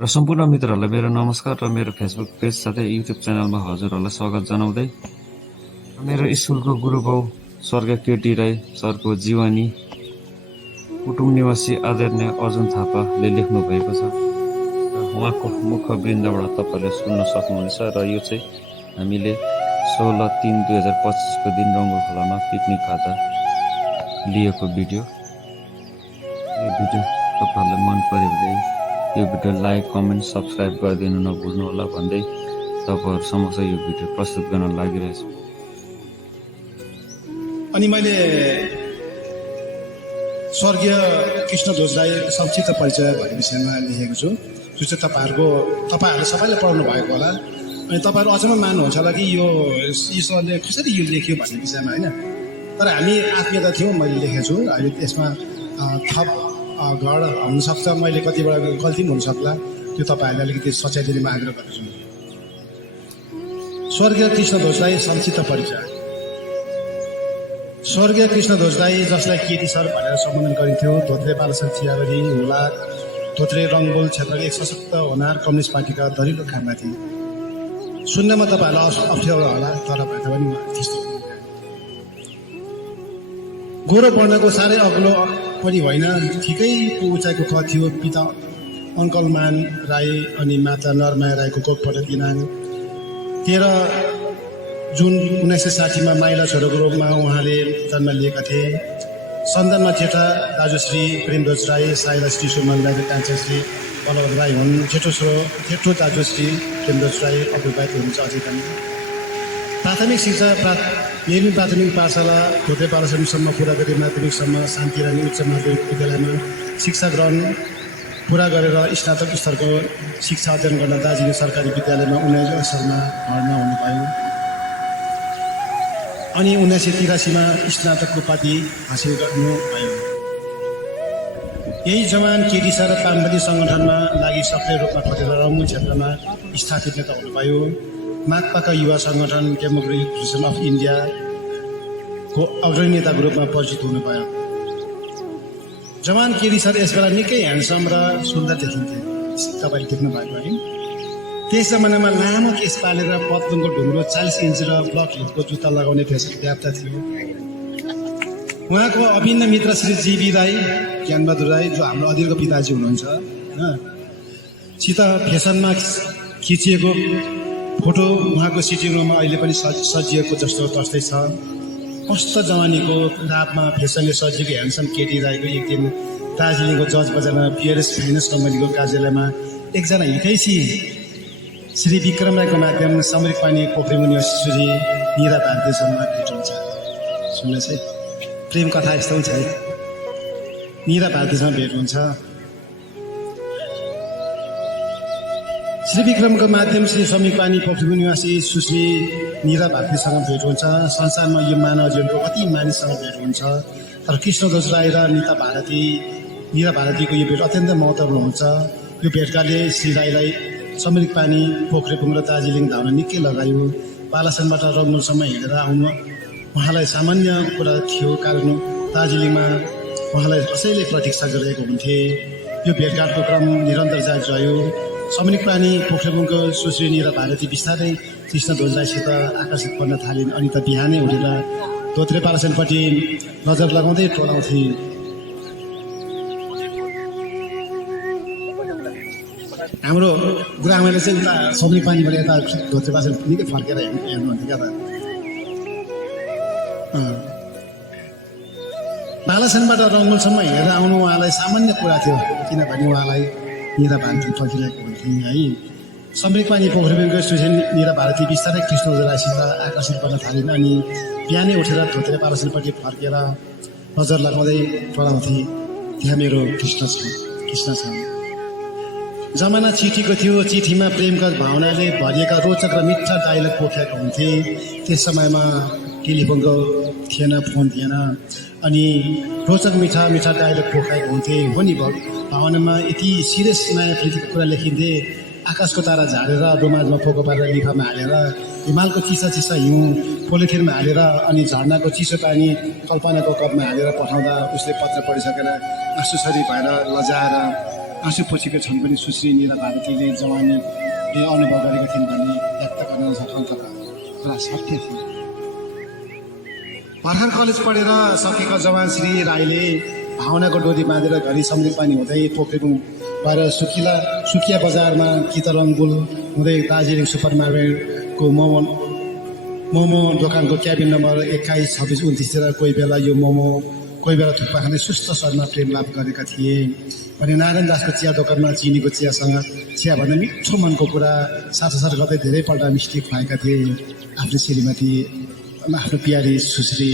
र सम्पूर्ण मित्रहरूलाई मेरो नमस्कार र मेरो फेसबुक पेज साथै युट्युब च्यानलमा हजुरहरूलाई स्वागत जनाउँदै मेरो स्कुलको गुरुबाउ स्वर्गीय केटी राई सरको जीवनी कुटुङ निवासी आदरणीय अर्जुन थापाले लेख्नु भएको छ र उहाँको मुखवृन्दबाट तपाईँले सुन्न सक्नुहुनेछ। र यो चाहिँ हामीले 16/3/2025 को दिन रङ्गुल खोलामा पिकनिक खाँदा लिएको भिडियो। यो भिडियो तपाईँहरूलाई मन पर्यो भने यो भिडियो लाइक कमेन्ट सब्सक्राइब गरिदिनु नभुल्नु होला भन्दै तपाईहरु समक्ष यो भिडियो प्रस्तुत गर्न लागिरहेछु। अनि मैले स्वर्गीय कृष्णध्वज राई संक्षिप्त परिचय भन्ने विषयमा लेखेको छु, जो चाहिँ तपाईहरुले सबैले पढ्नु भएको होला। अनि तपाईहरु अझै मान्नुहुन्छ होला कि यो ईश्वरले कसरी यो लेख्यो भन्ने विषयमा, हैन? तर हामी आत्मीयता थियौँ, मैले लेखेको छु। अहिले त्यसमा थप गढ हुनसक्छ, मैले कतिवटा गल्ती पनि हुनसक्ला, त्यो तपाईँहरूले अलिकति सच्याइ दिने आग्रह गर्छु। स्वर्गीय कृष्णध्वज राई संक्षिप्त परिचय। स्वर्गीय कृष्णध्वज राई, जसलाई केटी सर भनेर सम्बोधन गरिन्थ्यो, धोत्रे बालसन चियाबारी हुला धोत्रे रङ्गबुल क्षेत्रका एक सशक्त होनार कम्युनिस्ट पार्टीका दरिलो खाममा थिए। सुन्नमा तपाईँहरूलाई अप्ठ्यारो होला, तर भए पनि त्यस्तो गोरो वर्णको साह्रै अग्लो पनि होइन, ठिकैको उचाइको कद थियो। पिता अङ्कल मान राई अनि माता नरमाया राईको कोखबाट दिनाङ 13 जुन 1960 माइला छोरोको रूपमा उहाँले जन्म लिएका थिए। सन्तानमा जेठा दाजुश्री प्रेमध्वज राई, साइला श्री सुमन राई र कान्छा श्री बलभद्र राई हुन्। जेठो दाजुश्री प्रेमध्वज राई अविवाहित हुनुहुन्छ अझै पनि। प्राथमिक शिक्षा मेरिन प्राथमिक पाठशाला धोत्रे बालसनसम्म पुरा गरी माध्यमिकसम्म शान्ति रानी उच्च माध्यमिक विद्यालयमा शिक्षा ग्रहण पुरा गरेर स्नातक स्तरको शिक्षा अध्ययन गर्न दार्जिलिङ सरकारी विद्यालयमा 19 सालमा भर्ना हुनुभयो। अनि 1983 स्नातक उपाधि हासिल गर्नुभयो। यही जवान केटी सर पानबदी सङ्गठनमा लागि सक्रिय रूपमा खटेर रङ्गबुल क्षेत्रमा स्थापित नेता हुनुभयो। माकपाका युवा सङ्गठन डेमोक्रेटिक अफ इन्डियाको अग्रणी नेताको रूपमा परिचित हुनुभयो। जवान केटी सर यसबेला निकै ह्यान्डसम र सुन्दर देखिन्थे, तपाईँले देख्नु भएको है। त्यस जमानामा लामो केस पालेर पत्लुङको ढुङ्ग्रो 40 इन्च र ब्लक हिलको जुत्ता लगाउने फेसन व्याप्त थियो। उहाँको अभिन्न मित्र श्री जीवी राई, ज्ञानबहादुर राई, जो हाम्रो अधीरको पिताजी हुनुहुन्छ, सित फेसनमा खिचिएको फोटो उहाँको सिटिङ रुममा अहिले पनि सजिएको जस्तो तस्तै छ। कस्तो जवानीको रातमा फेसनले सजिएको ह्यान्डसम केटी राईको एक दिन दार्जिलिङको जज बजारमा पिआरएस फाइनेन्स कम्पनीको कार्यालयमा एकजना हितैषी श्री विक्रम राईको माध्यम सामरिक पानी पोखरी मुनि श्री निरा भारतीसँग भेट हुन्छ। सुन्नुहोस् है, प्रेम कथा यस्तो हुन्छ है। निरा भारतीसँग भेट हुन्छ। श्री विक्रमको माध्यम श्री समिक पानी पोखरी निवासी सुश्री निरा भारतीसँग भेट हुन्छ। संसारमा यो मानव जीवनको कति मानिससँग भेट हुन्छ, तर कृष्णध्वज राई र निरा भारतीको यो भेट अत्यन्त महत्त्वपूर्ण हुन्छ। यो भेटकाले श्री राईलाई समिक पानी पोखरेबुङ र दार्जिलिङ धाउन निकै लगायो। बालासनबाट रङ्गबुलसम्म हिँडेर आउनु उहाँलाई सामान्य कुरा थियो, कारण दार्जिलिङमा उहाँलाई कसैले प्रतीक्षा गरिरहेको हुन्थे। यो भेटघाटको क्रम निरन्तर जारी रह्यो। समिक पानी पोखरेबुङको सुश्री निरा भारती बिस्तारै कृष्णध्वज राईसित आकर्षित गर्न थालिन्। अनि त बिहानै उठेर धोत्रे बालसनपट्टि नजर लगाउँदै टोलाउँथे। हाम्रो गुरुआमाले चाहिँ उता समिक पानीबाट यता धोत्रे बालसन निकै फर्केर हेर्नुहुन्थ्यो क्या त। बालसनबाट रङ्गबुलसम्म हिँडेर आउनु उहाँलाई सामान्य कुरा थियो, किनभने उहाँलाई निरा भारती पर्खिरहेको हुन्थे है। समिक पानी पोखरेबुङको सुश्री निरा भारती बिस्तारै कृष्णध्वज राईसित आकर्षित गर्न थालिन्। अनि बिहानै उठेर धोत्रे बालसनपट्टि फर्केर नजर लगाउँदै टोलाउँथे, त्यहाँ मेरो कृष्ण छ। जमाना चिठीको थियो। चिठीमा प्रेमका भावनाले भरिएका रोचक र मिठा डायलग पोखेका हुन्थे। त्यस समयमा टेलिफोनको थिएन, फोन थिएन, अनि रोचक मिठा डायलग पोखाएको हुन्थे। हो नि, भावनामा यति सिरियस नयाँ प्रीतिको कुरा लेखिन्थे। आकाशको तारा झारेर डोमाजमा पोको पारेर लिफामा हालेर, हिमालको चिसा हिउँ पोलिथिनमा हालेर, अनि झर्नाको चिसो पानी कल्पनाको कपमा हालेर पठाउँदा उसले पत्र पढिसकेर आँसुसरी भएर लजाएर आँसु पोछेको छन् पनि सुश्री नीरा भारतीले जवानीले अनुभव गरेका थिइन् भन्ने व्यक्त गर्न सक्छन् कुरा सत्य थियो। भर्खर कलेज पढेर सकेका जवान श्री राईले भावनाको डोरी बाँधेर घरि समुद्र पानी हुँदै पोखरेबुङ भएर सुकिया बजारमा कितरङ्गुल हुँदै दार्जिलिङ सुपर मार्केटको मोमो दोकानको क्याबिन नम्बर 21, 26, 29तिर कोही बेला यो मोमो कोही बेला थुक्पा खाँदै सुस्त शरीरमा प्रेम लाभ गरेका थिए भने नारायण दासको चिया दोकानमा चिनीको चियासँग चिया भन्दा मिठो मनको कुरा साथसाथ गर्दै धेरैपल्ट मिस्टी खुवाएका थिए आफ्नो श्रीमती आफ्नो प्यारी सुश्री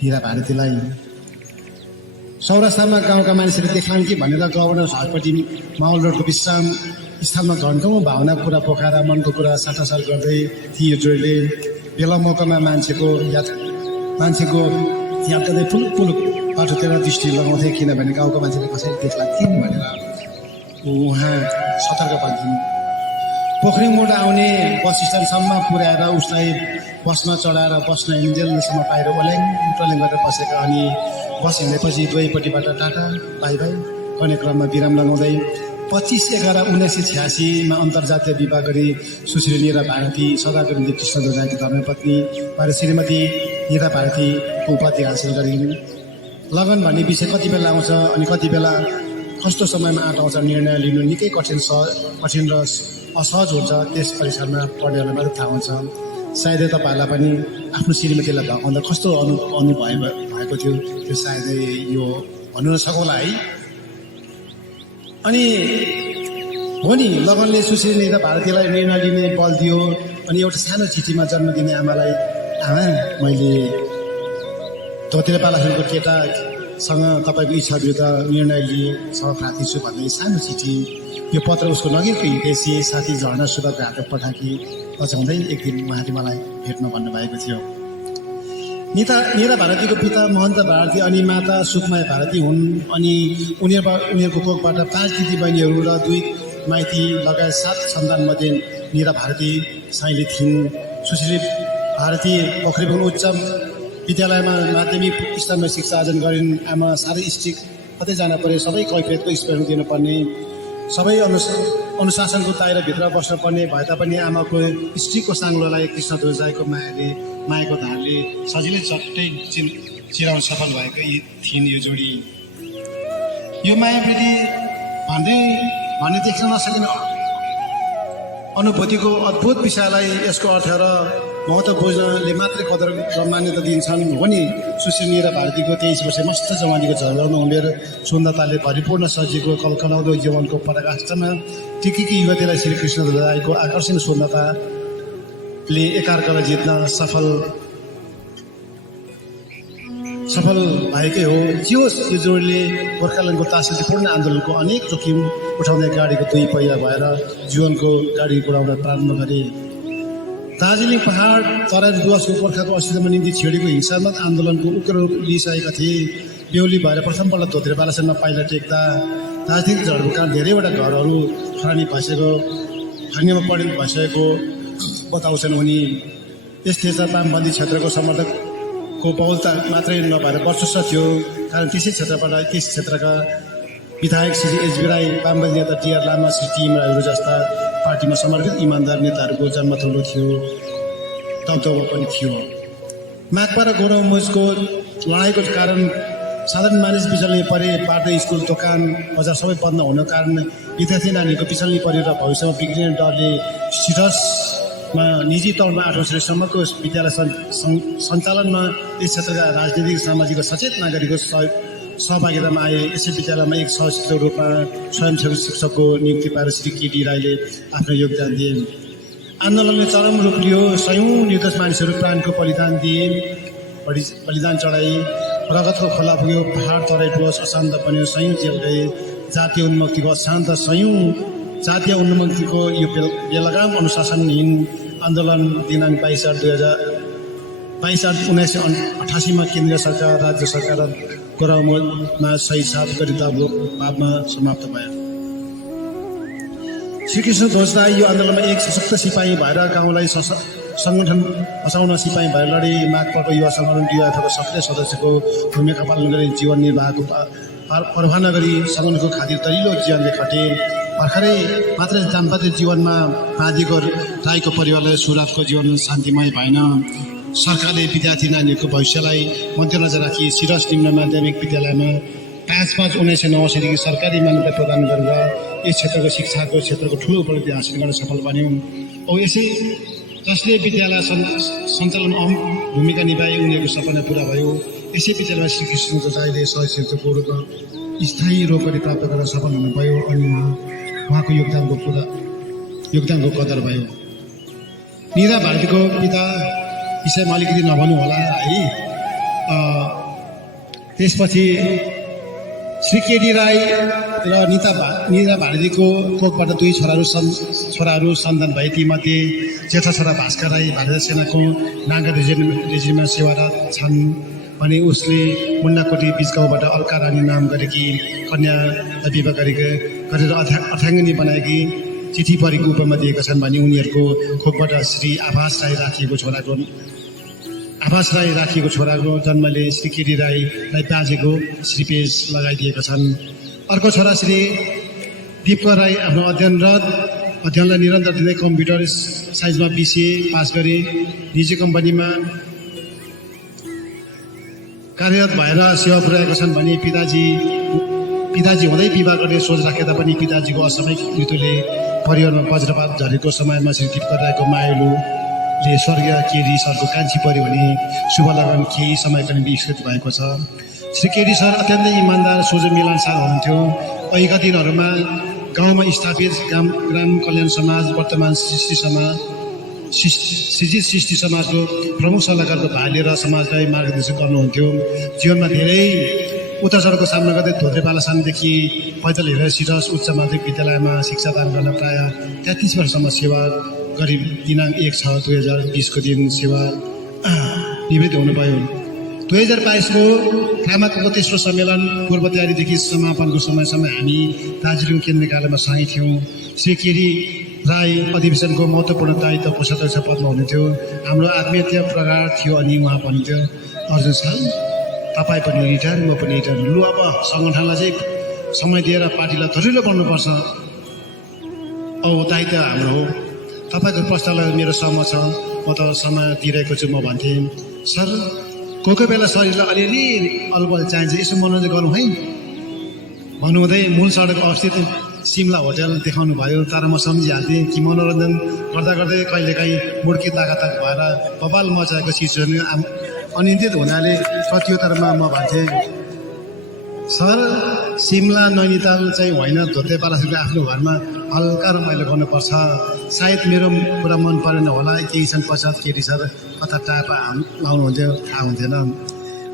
हीरा भारतीलाई। चौरास्तामा गाउँका मानिसहरूले देख्लान् कि भनेर गभर्नर हलपट्टि माहौल रोडको विश्राम स्थलमा घन्टौँ भावना कुरा पोखाएर मनको कुरा साटासाट गर्दै थिए यो जोडले बेला मौकामा मान्छेको याद गर्दै पुलुक पुलुक बाटोतिर दृष्टि लगाउँथे किनभने गाउँको मान्छेले कसैले देख्ला थिइन् भनेर उहाँ सतर्क पार्थिन्। पोखरी मोड आउने बस स्ट्यान्डसम्म पुर्याएर उसलाई बसमा चढाएर बस्न इन्जेलसम्म पाएर ओल्याङ टल्याङ गरेर बसेका अनि बस हिँडेपछि दुवैपट्टिबाट टाटा बाई बाई गर्ने क्रममा विराम लगाउँदै 25/11/1986 अन्तर्जातीय विवाह गरी सुश्री नीरा भारती सदाको निम्ति कृष्ण ध्वजाकी धर्मपत्नी भएर श्रीमती नीरा भारतीको उपाधि हासिल गरिन्। लगन भन्ने विषय कति बेला आउँछ अनि कति बेला कस्तो समयमा आँटाउँछ निर्णय लिनु निकै कठिन र असहज हुन्छ। त्यस परीक्षामा पढ्नेहरूलाई मात्रै थाहा हुन्छ। सायदै तपाईँहरूलाई पनि आफ्नो श्रीमतीलाई भगाउँदा कस्तो अनुभव भएको थियो त्यो सायदै यो भन्नु नसकौँला है। अनि हो नि लगनले सुश्री नीरा भारतीलाई निर्णय लिने बल दियो। अनि एउटा सानो चिठीमा जन्म दिने आमालाई आमा मैले धोतेर पालाखेलको केटासँग तपाईँको इच्छा विरुद्ध निर्णय लिए प्रार्थी छु भन्ने सानो चिठी यो पत्र उसको नजिकै हिँडेसी साथी झर्ना सुधाको हातमा पठाकी बचाउँदै एक दिन उहाँले मलाई भेट्न भन्नुभएको थियो। नीरा भारतीको पिता महन्त भारती अनि माता सुखमाया भारती हुन्। अनि उनीहरूको कोखबाट 5 दिदी बहिनीहरू र 2 माइती लगायत 7 सन्तानमध्ये नीरा भारती साइली थिइन्। सुश्री भारती पोखरीबुङ उच्च विद्यालयमा माध्यमिक स्तरमा शिक्षा आर्जन गरिन्। आमा साह्रै स्ट्रिक्ट, कतै जान परे सबै कैफियतको स्पेयर दिनुपर्ने, सबै अनुशासनको दायराभित्र बस्नुपर्ने भए तापनि आमाको स्त्रीको साङ्लोलाई कृष्ण ध्वजाको मायाको धारले सजिलै चट्टै चिराउन सफल भएको थिइन् यो जोडी। यो मायावृत्ति भन्ने देख्न नसकिने अनुभूतिको अद्भुत विषयलाई यसको अर्थ र महत्त्व बुझ्नले मात्रै कदर र मान्यता दिन्छन्। हो नि सुश्री नीरा भारतीको 23 वर्ष मस्त जवानीको झलरमा उमेर सुन्दरताले भरिपूर्ण सजिएको कल्कलाउँदो जीवनको पराकाष्ठमा टिकेकी युवतीलाई श्रीकृष्ण ध्वजाको आकर्षण सुन्दरताले एकार्कालाई जित्न सफल भएकै हो। जो यो जोडले गोर्खाल्यान्डको तासिलपूर्ण आन्दोलनको अनेक जोखिम उठाउँदै गाडीको 2 पहिया भएर जीवनको गाडी कुदाउन प्रारम्भ गरे। दार्जिलिङ पहाड तराई डुवर्सको गोर्खाको अस्तित्वमा निम्ति छेडेको हिंसात्मक आन्दोलनको उग्र रूप लिइसकेका थिए। बेहुली भएर प्रथमपल्ट धोत्रे बालासनमा पाइला टेक्दा दार्जिलिङ झडको कारण धेरैवटा घरहरू खरानीमा परिणत भइसकेको बताउँछन् उनी। यस क्षेत्र वामपन्थी क्षेत्रको समर्थकको बहुलता मात्रै नभएर वर्चस्व थियो। कारण त्यसै क्षेत्रका विधायक श्री एचबी राई, वामपन्थी नेता टीआर लामा, श्री टी राईहरू जस्ता पार्टीमा समर्पित इमान्दार नेताहरूको जन्म ठुलो थियो, दबदबा पनि थियो। माकपा र गोरमुजको लडाइँको कारण साधारण मानिस बिचल्ने परे। बाटो, स्कुल, दोकान, बजार सबै बन्द हुन कारण विद्यार्थी नानीहरूको बिचल्ने परे र भविष्यमा बिग्रिने डरले सिटर्समा निजी तौरमा 8औं श्रेणीसम्मको विद्यालय सञ्चालनमा यस क्षेत्रका राजनीतिक सामाजिक सचेत नागरिकको सहभागितामा आए। यसै विद्यालयमा एक सहशिक्षक रूपमा स्वयंसेवी शिक्षकको नियुक्ति पाएर श्री केटी राईले आफ्नो योगदान दिए। आन्दोलनले चरम रूप लियो। सयौं निर्दोष मानिसहरू प्राणको बलिदान चढाए। रगतको खोला पुग्यो। पहाड तराई डुवर्स अशान्त बन्यो। सयौं जेल गए। जातीय उन्मुक्तिको अशान्त सयौं जातीय उन्मुक्तिको यो बेलगाम अनुशासनहीन आन्दोलन दिनाङ्क 22/8/1988 केन्द्रीय सरकार, राज्य सरकार र गोरामुमा सही साफ गरी दबावमा समाप्त भयो। श्रीकृष्ण ध्वजराई यो आन्दोलनमा एक सशक्त सिपाही भएर गाउँलाई सङ्गठन बचाउन सिपाही भएर लडे। माकपाको युवा सङ्गठन डिवाइएफको सक्रिय सदस्यको भूमिका पालन गरी जीवन निर्वाहको पर्वाह नगरी सगुनको खातिर दरिलो जीवनले खटे। भर्खरै मात्र दाम्पत्य जीवनमा बाँधिएको राईको परिवारलाई सुरुवातको जीवन शान्तिमय भएन। सरकारले विद्यार्थी नानीहरूको भविष्यलाई मध्यनजर राखी सिरस निम्न माध्यमिक विद्यालयमा 5/5/1989 सरकारी मान्यता प्रदान गरेर यस क्षेत्रको शिक्षाको क्षेत्रको ठुलो उपलब्धि हासिल गर्न सफल बन्यो। औ यसै जसले विद्यालय सञ्चालनमा अहम भूमिका निभाए उनीहरूको सपना पुरा भयो। यसै विद्यालयमा श्रीकृष्ण राईले सहशिक्षकको रूपमा स्थायी रोपनी प्राप्त गर्न सफल हुनुभयो अनि उहाँको योगदानको कदर भयो। निरा भारतीको पिता विषयमा अलिकति नभन्नु होला है। त्यसपछि श्री केडी राई र निरा भारतीको कोखबाट 2 छोराहरू सन्तान भए। तीमध्ये जेठा छोरा भास्कर राई भारतीय सेनाको नागा रेजिमेन्टमा सेवारत छन् भने उसले मुन्नाकोटी बीचगाउँबाट अल्का रानी नाम गरेकी कन्या विवाह गरेर अर्थाङ्गिनी बनाएकी चिठी परेको उपमा दिएका छन् भने उनीहरूको कोखबाट श्री आभास राई राखिएको छोराको जन्मले श्री केडी राईलाई बाजेको श्रीपेज लगाइदिएका छन्। अर्को छोरा श्री दीपक राई आफ्नो अध्ययनलाई निरन्तर दिँदै कम्प्युटर साइन्समा BCA पास गरे। निजी कम्पनीमा कार्यरत भएर सेवा पुर्याएका छन् भने पिताजी हुँदै विवाह गर्ने सोच राखे तापनि पिताजीको असामयिक मृत्युले परिवारमा वज्रपात झरेको समयमा श्री दीपक राईको मायालुले स्वर्गीय केडी सरको कान्छी पर्यो भने शुभ लगन केही समयका निम्ति विस्तृत भएको छ। श्री केडी सर अत्यन्तै इमान्दार सोझो मिलनसार हुनुहुन्थ्यो। अहिलेका दिनहरूमा गाउँमा स्थापित ग्राम कल्याण समाज वर्तमान सृष्टि समाजको प्रमुख सल्लाहकारको भाग लिएर समाजलाई मार्गदर्शन गर्नुहुन्थ्यो। जीवनमा धेरै उतारचढाउको सामना गर्दै धोत्रे बालासानदेखि पैदल हिँडेर सिरस उच्च माध्यमिक विद्यालयमा शिक्षादान गर्न प्राय 33 वर्षसम्म सेवा गरी दिनाङ्क 1/6/2020 दिन सेवा निवृत्त हुनुभयो। 2022को क्रामाको तेस्रो सम्मेलन पूर्व तयारीदेखि समापनको समयसम्म हामी दार्जिलिङ केन्द्रीय कार्यालयमा सँगै थियौँ। श्री केडी राई अधिवेशनको महत्त्वपूर्ण दायित्व कोषाध्यक्ष पदमा हुनुहुन्थ्यो। हाम्रो आत्मीयता प्रगाढ थियो अनि उहाँ भन्नुहुन्थ्यो, अर्जुन सर तपाईँ पनि रिटायर म पनि रिटायर, लु अब सङ्गठनलाई चाहिँ समय दिएर पार्टीलाई दरिलो गर्नुपर्छ, औ दायित्व हाम्रो हो। तपाईँको प्रस्तावलाई मेरो सहमत छ, म त समय दिइरहेको छु म भन्थेँ। सर कोही बेला शरीरलाई अलिअलि अलबल चाहिन्छ, यसो मनोरञ्जन गरौँ है भन्नुहुँदै मूल सडक अवस्थित सिमला होटल देखाउनु भयो। तर म सम्झिहाल्थेँ कि मनोरञ्जन गर्दा गर्दै कहिलेकाहीँ मुड्की ताकाताक भएर बबाल मचाएको चिजहरू अनियन्त्रित हुनाले प्रत्युत्तरमा म भन्थेँ, सर सिमला नैनीताल चाहिँ होइन, धोत्रे बालासनको आफ्नो घरमा हल्का रमाइलो गर्नुपर्छ। सायद मेरो कुरा मन परेन होला। केही क्षण पश्चात केटी सर कता टापा लाउनुहुन्थ्यो थाहा हुन्थेन।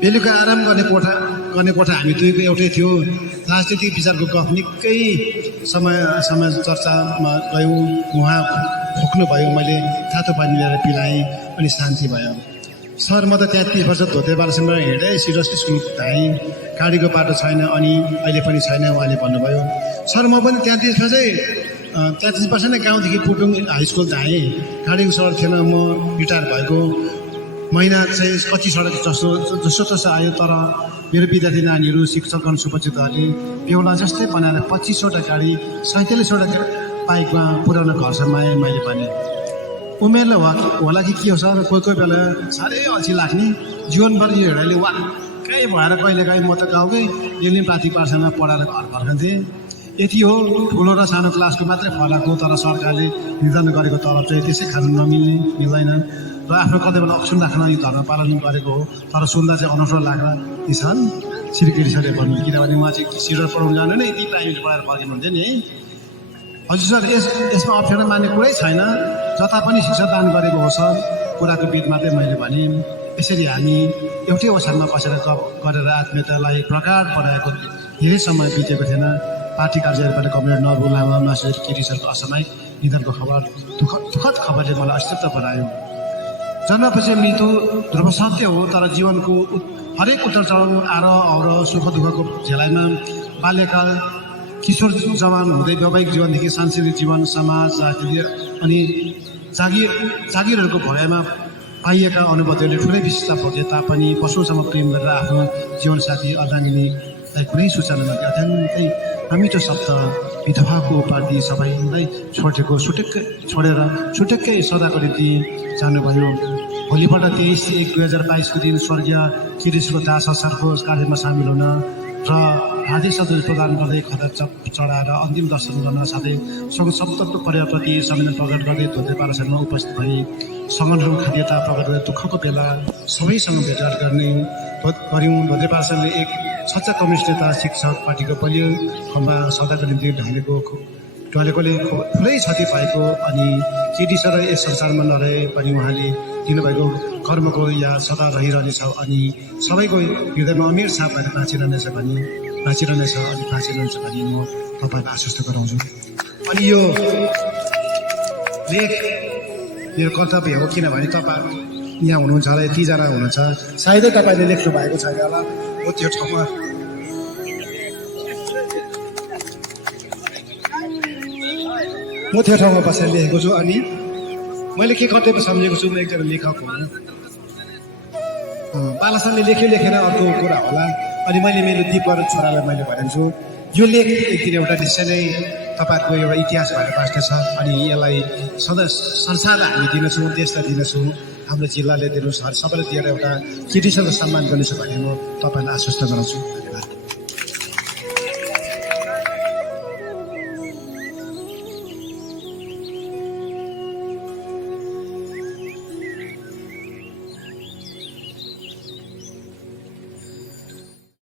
बेलुका आराम गर्ने कोठा हामी दुईको एउटै थियो। राजनीतिक विचारको गफ निकै समय चर्चामा गयौँ। उहाँ फुक्नुभयो, मैले तातो पानी लिएर पिलाएँ अनि शान्ति भयो। सर म त 33 वर्ष धोत्रे बालासनमा हिँडेँ, सिरस स्कुल धाएँ, गाडीको बाटो छैन अनि अहिले पनि छैन उहाँले भन्नुभयो। सर म पनि 33 वर्ष नै गाउँदेखि पुटुङ हाई स्कुल धाएँ, गाडीको सडक थिएन। म रिटायर भएको महिना चाहिँ 25 सडक जस्तो आयो। तर मेरो विद्यार्थी नानीहरू शिक्षकगण सुपरिचितहरूले बेहुला जस्तै बनाएर 25वटा गाडी 47वटा बाइकमा पुर्याउन घरसम्म आएँ। मैले भने उमेरले होला कि के हो सर, कोही बेला साह्रै अल्छी लाग्ने, जीवनभर यो हिँडाइले वाक्कै भएर कहिलेकाहीँ म त गाउँकै लिलिम प्राथमिक पाठशालामा पढाएर घर फर्कन्थेँ। यति हो, ठुलो र सानो क्लासको मात्रै फलाएको, तर सरकारले निर्धारण गरेको तलब चाहिँ त्यसै खानु मिल्दैन र आफ्नो कतै बेला अक्षुण राख्न यो धर्म पालन गरेको हो। तर सुन्दा चाहिँ अनौठो लाग्न ती छन् श्री केडी सरले भन्नु, किनभने उहाँ चाहिँ सिरर पढाउनु जानु नै यति प्राइभेट पढाएर फर्किनुहुन्थ्यो नि है। हजुर सर यसमा अप्ठ्यारो मान्ने कुरै छैन, जता पनि शिक्षा दान गरेको हो सर, कुराको बिच मात्रै मैले भने। यसरी हामी एउटै ओछ्यानमा बसेर गरेर आत्मीयतालाई प्रगाढ बनाएको धेरै समय बितेको थिएन। पार्टी कार्यालयबाट कमरेड नरबुल लामा श्री केडी सरको असामयिक निधनको खबर दुःखद खबरले मलाई अस्तित्व बनायो। जन्मपछि मृत्यु ध्रुव सत्य हो, तर जीवनको हरेक उतार चढाउ आरोह अवरोह सुख दुःखको झेलाइमा बाल्यकाल किशोर जवान हुँदै वैवाहिक जीवनदेखि सांसारिक जीवन, समाज, राजनीति अनि जागिरहरूको भयमा पाइएका अनुभूतिहरूले ठुलै विशेषता भोगे तापनि पशुसँग प्रेम गरेर आफ्नो जीवनसाथी अर्धाङ्गिनी कुनै सूचनामा अत्यन्तै अमिठो शब्द विधवाको उपाधि सबैलाई छोडेको छुटक्कै सदाको निम्ति जानुभयो। भोलिपल्ट 23/1/2022 को दिन स्वर्गीय शिरीषको दाह संस्कारको कार्यमा सामेल हुन र हार्दिक श्रद्धाञ्जली प्रदान गर्दै खदा चढाएर अन्तिम दर्शन गर्न साथै संसप्तको परिवारप्रति संवेदना प्रकट गर्दै धोत्रे पारासनमा उपस्थित भई सङ्गठनको खाद्यता प्रकट गर्दै दुःखको बेला सबैसँग भेटघाट गऱ्यौँ। धोत्रे पारासनले एक सच्चा कम्युनिस्ट नेता शिक्षक पार्टीको बलियो खम्बा सदाको निम्ति ढलेकोले ठुलै क्षति भएको अनि केटी सर यस संसारमा नरहे पनि उहाँले दिनुभएको कर्मको याद सदा रहिरहनेछ अनि सबैको हृदयमा अमिर छाप भएर बाँचिरहनेछ अनि बाँचिरहनेछ भनी म तपाईँलाई आश्वस्त गराउँछु। अनि यो लेख मेरो कर्तव्य हो, किनभने तपाईँ यहाँ हुनुहुन्छ होला, यतिजना हुनुहुन्छ, सायदै तपाईँले लेख्नु भएको छैन होला। म त्यो ठाउँमा बसेर लेखेको छु अनि मैले के कर्तव्य सम्झेको छु, म एकजना लेखक हुँ। बालासनले लेखेर अर्को कुरा होला अनि मैले मेरो दिपवर छोरालाई मैले भनेको छु यो लेख एक दिन एउटा निश्चय नै तपाईँहरूको एउटा इतिहास भएर बाँच्नेछ अनि यसलाई सधैँ संसारलाई हामी दिनेछौँ, देशलाई दिनेछौँ, हाम्रो जिल्लाले दिनुहोस्, सबैले दिएर एउटा केटीसँग सम्मान गर्नेछ भन्ने म तपाईँलाई आश्वस्त गराउँछु। धन्यवाद।